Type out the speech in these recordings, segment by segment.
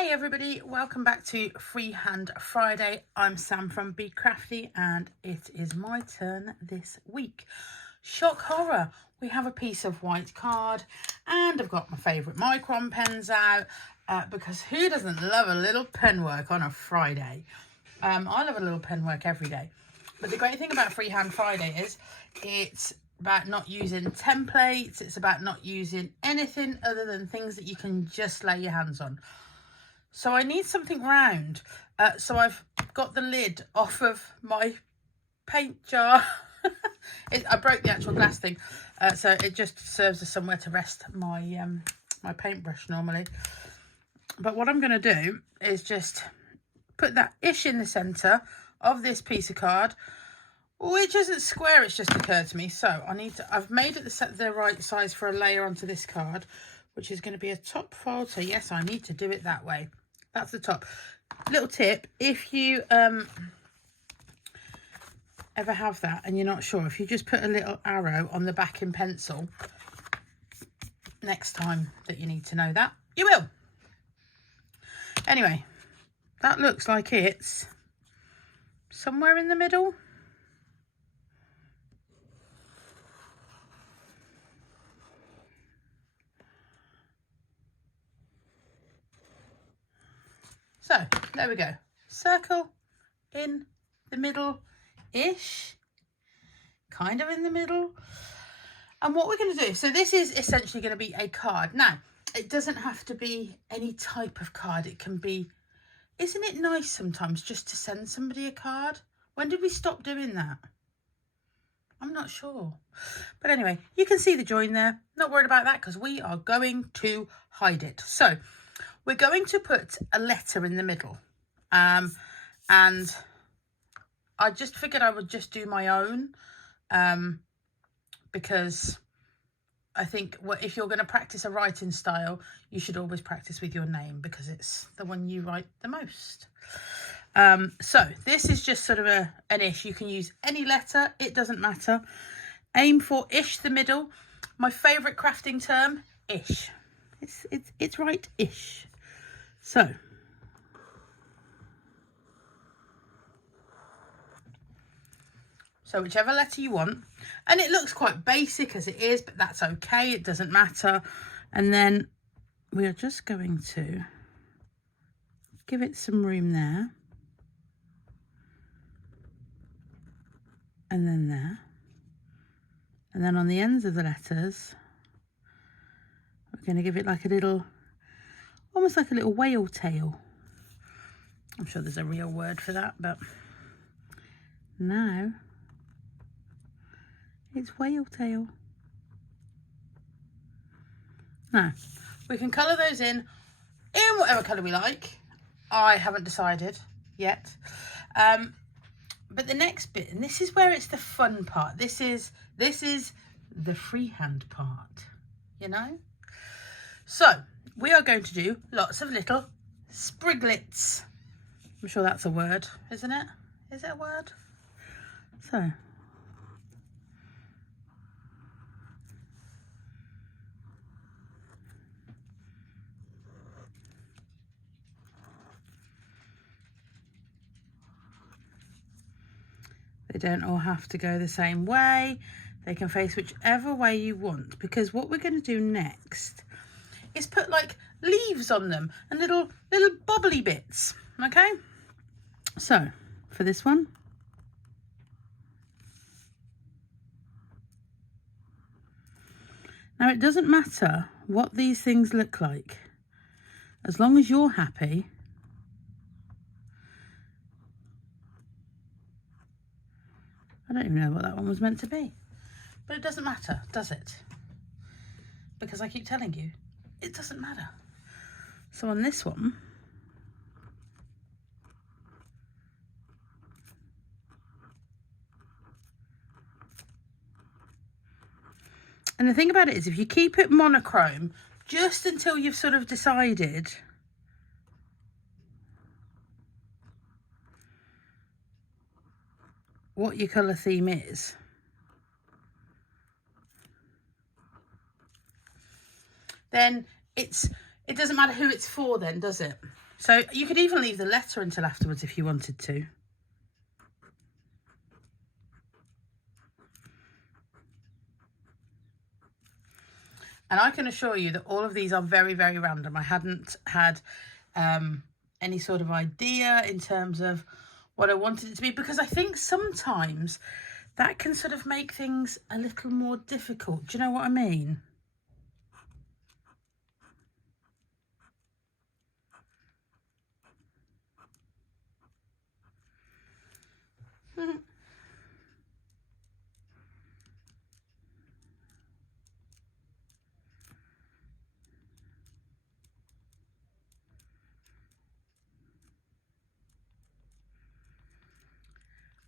Hey everybody, welcome back to Freehand Friday. I'm Sam from Be Crafty and it is my turn this week. Shock horror, we have a piece of white card and I've got my favourite micron pens out because who doesn't love a little pen work on a Friday? I love a little pen work every day. But the great thing about Freehand Friday is it's about not using templates, it's about not using anything other than things that you can just lay your hands on. So I need something round. So I've got the lid off of my paint jar. I broke the actual glass thing. So it just serves as somewhere to rest my my paintbrush normally. But what I'm going to do is just put that ish in the centre of this piece of card, which isn't square, it's just occurred to me. So I've made it the right size for a layer onto this card, which is going to be a top fold. So yes, I need to do it that way. That's the top. Little tip, if you ever have that and you're not sure, if you just put a little arrow on the back in pencil, next time that you need to know that, you will. Anyway, that looks like it's somewhere in the middle. So there we go, circle in the middle-ish, kind of in the middle. And what we're going to do, so this is essentially going to be a card. Now, it doesn't have to be any type of card. It can be, isn't it nice sometimes just to send somebody a card? When did we stop doing that? I'm not sure. But anyway, you can see the join there. Not worried about that because we are going to hide it. So we're going to put a letter in the middle. And I just figured I would just do my own because I think if you're going to practice a writing style, you should always practice with your name because it's the one you write the most. So this is just sort of an ish. You can use any letter, it doesn't matter. Aim for ish the middle. My favourite crafting term, ish. It's right, ish. So whichever letter you want, and it looks quite basic as it is, but that's okay, it doesn't matter. And then we are just going to give it some room there, and then there, and then on the ends of the letters we're going to give it like a little, almost like a little whale tail. I'm sure there's a real word for that, but now it's whale tail. Now we can colour those in whatever colour we like. I haven't decided yet. But the next bit, and this is where it's the fun part. This is the freehand part, you know. So we are going to do lots of little spriglets. I'm sure that's a word, isn't it? Is it a word? So they don't all have to go the same way. They can face whichever way you want, because what we're going to do next is put like leaves on them and little bobbly bits. Okay, so for this one, now it doesn't matter what these things look like, as long as you're happy. I don't even know what that one was meant to be, but it doesn't matter, does it? Because I keep telling you, it doesn't matter. So on this one, and the thing about it is, if you keep it monochrome just until you've sort of decided what your colour theme is, then it doesn't matter who it's for then, does it? So you could even leave the letter until afterwards if you wanted to. And I can assure you that all of these are very, very random. I hadn't had any sort of idea in terms of what I wanted it to be, because I think sometimes that can sort of make things a little more difficult. Do you know what I mean?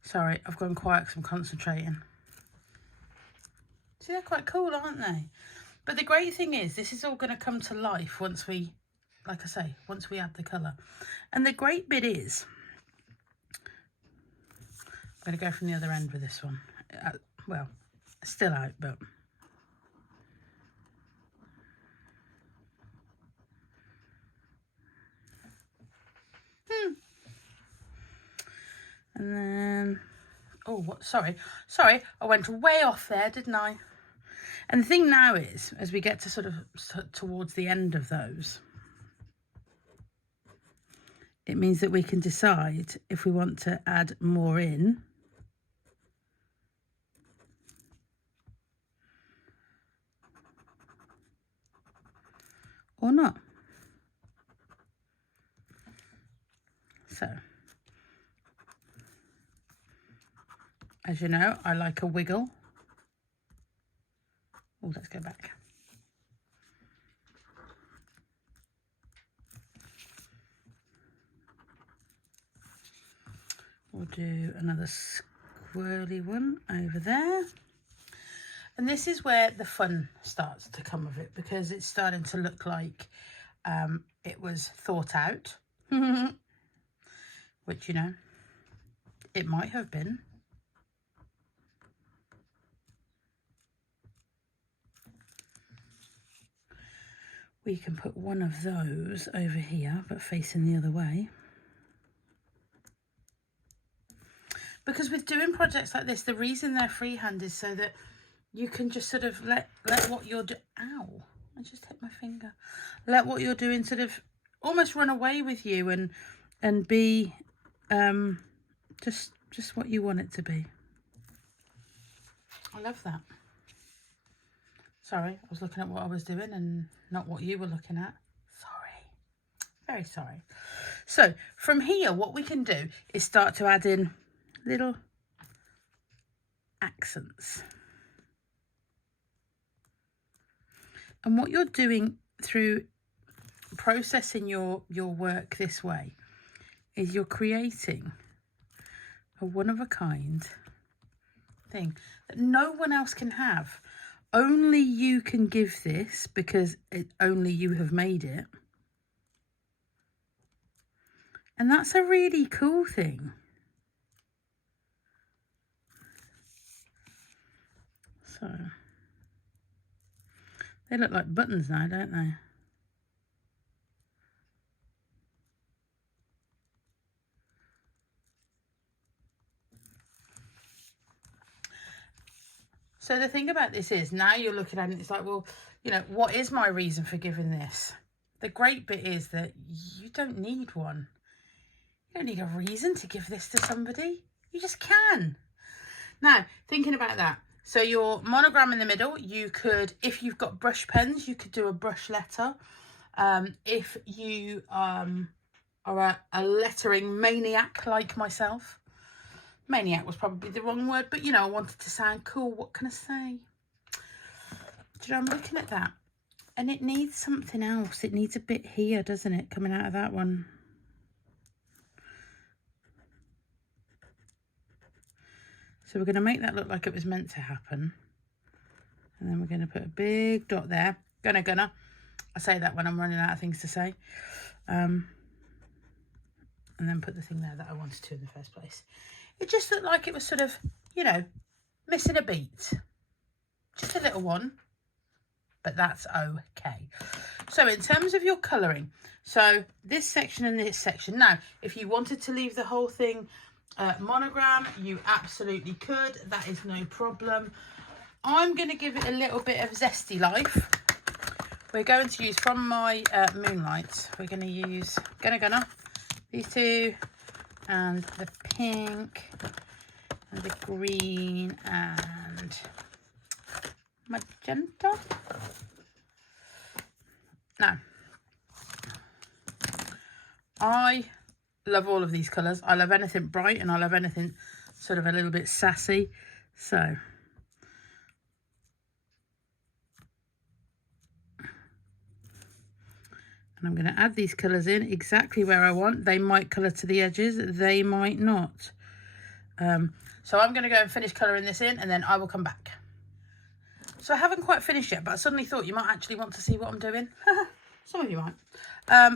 Sorry, I've gone quiet because I'm concentrating. See, they're quite cool, aren't they? But the great thing is, this is all going to come to life once we, like I say, once we add the colour. And the great bit is, I'm going to go from the other end with this one. Well, still out, but... And then, oh, what? Sorry, I went way off there, didn't I? And the thing now is, as we get to sort of towards the end of those, it means that we can decide if we want to add more in or not. So, as you know, I like a wiggle. Oh, let's go back. We'll do another squirrely one over there. And this is where the fun starts to come of it, because it's starting to look like it was thought out. Which, you know, it might have been. We can put one of those over here, but facing the other way. Because with doing projects like this, the reason they're freehand is so that you can just sort of let what you're doing... Ow, I just hit my finger. Let what you're doing sort of almost run away with you and be just what you want it to be. I love that. Sorry, I was looking at what I was doing and not what you were looking at. Sorry. Very sorry. So from here, what we can do is start to add in little accents. And what you're doing through processing your work this way is you're creating a one-of-a-kind thing that no one else can have. Only you can give this, because only you have made it. And that's a really cool thing. So, they look like buttons now, don't they? So the thing about this is, now you're looking at it, it's like, well, you know, what is my reason for giving this? The great bit is that you don't need one. You don't need a reason to give this to somebody. You just can. Now, thinking about that, so your monogram in the middle, you could, if you've got brush pens, you could do a brush letter. If you are a lettering maniac like myself, maniac was probably the wrong word, but you know, I wanted to sound cool. What can I say? Do you know, I'm looking at that and it needs something else. It needs a bit here, doesn't it, coming out of that one? So we're going to make that look like it was meant to happen. And then we're going to put a big dot there. Gonna. I say that when I'm running out of things to say. And then put the thing there that I wanted to in the first place. It just looked like it was sort of, you know, missing a beat. Just a little one. but that's okay. So in terms of your colouring, so this section and this section, now if you wanted to leave the whole thing monogram, you absolutely could. That is no problem. I'm going to give it a little bit of zesty life. We're going to use from my Moonlight, we're going to use Gunna, these two, and the pink, and the green, and magenta. Now, I love all of these colours. I love anything bright and I love anything sort of a little bit sassy. So, and I'm going to add these colours in exactly where I want. They might colour to the edges, they might not. So I'm going to go and finish colouring this in and then I will come back. So I haven't quite finished yet, but I suddenly thought you might actually want to see what I'm doing. Some of you might.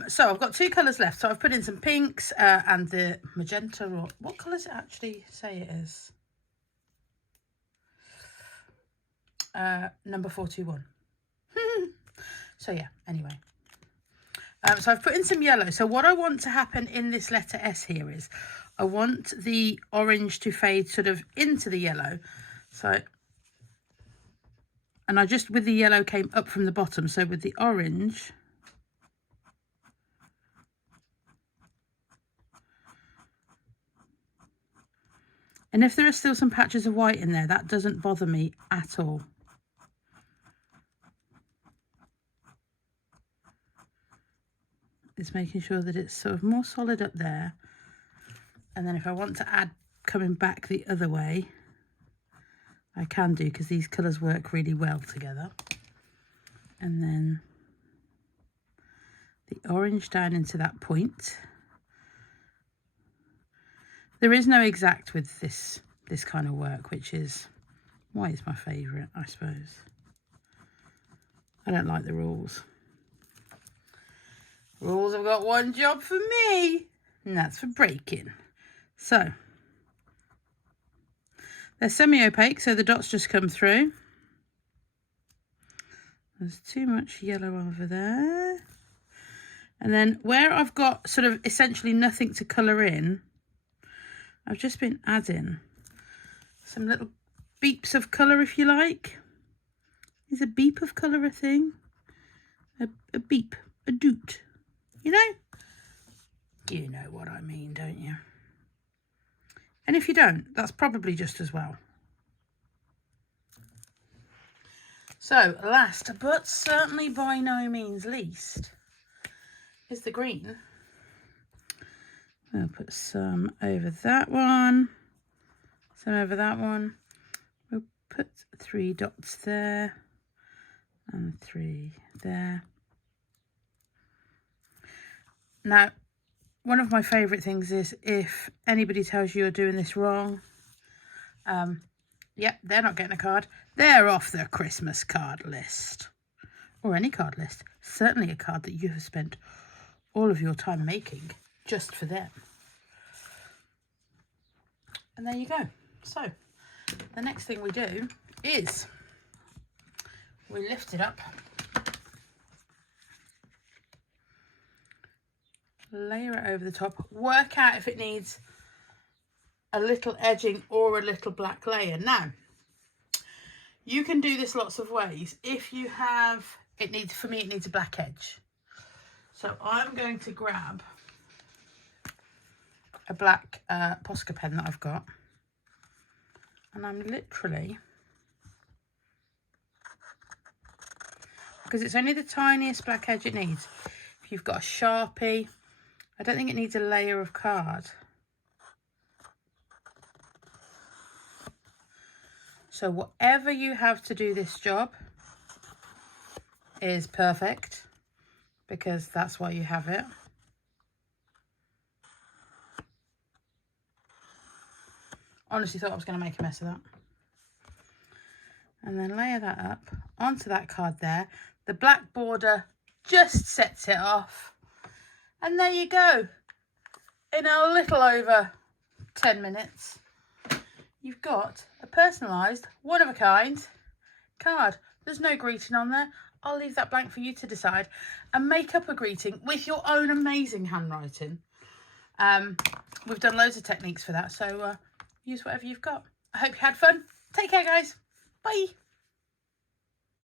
So I've got 2 colours left. So I've put in some pinks and the magenta. Or what colours it actually say it is? Number 421. So yeah, anyway. So I've put in some yellow. So what I want to happen in this letter S here is I want the orange to fade sort of into the yellow. So, and I just, with the yellow came up from the bottom. So with the orange, and if there are still some patches of white in there, that doesn't bother me at all. It's making sure that it's sort of more solid up there. And then if I want to add coming back the other way, I can do, because these colours work really well together. And then the orange down into that point. There is no exact with this kind of work, which is why it's my favourite, I suppose. I don't like the rules. Rules have got one job for me, and that's for breaking. So they're semi-opaque, so the dots just come through. There's too much yellow over there. And then where I've got sort of essentially nothing to colour in, I've just been adding some little beeps of colour, if you like. Is a beep of colour a thing? A beep, a doot, you know? You know what I mean, don't you? And if you don't, that's probably just as well. So last, but certainly by no means least, is the green. I'll put some over that one, some over that one. We'll put 3 dots there and 3 there. Now, one of my favourite things is if anybody tells you you're doing this wrong, yep, they're not getting a card. They're off the Christmas card list. Or any card list. Certainly a card that you have spent all of your time making just for them. And there you go. So, the next thing we do is we lift it up, layer it over the top, work out if it needs a little edging or a little black layer. Now, you can do this lots of ways. If you have, it needs, for me, it needs a black edge. So I'm going to grab a black Posca pen that I've got, and I'm literally, because it's only the tiniest black edge it needs. If you've got a Sharpie, I don't think it needs a layer of card. So whatever you have to do this job is perfect, because that's why you have it. Honestly thought I was going to make a mess of that. And then layer that up onto that card there. The black border just sets it off. And there you go. In a little over 10 minutes, you've got a personalised, one-of-a-kind card. There's no greeting on there. I'll leave that blank for you to decide and make up a greeting with your own amazing handwriting. We've done loads of techniques for that, so use whatever you've got. I hope you had fun. Take care, guys. Bye.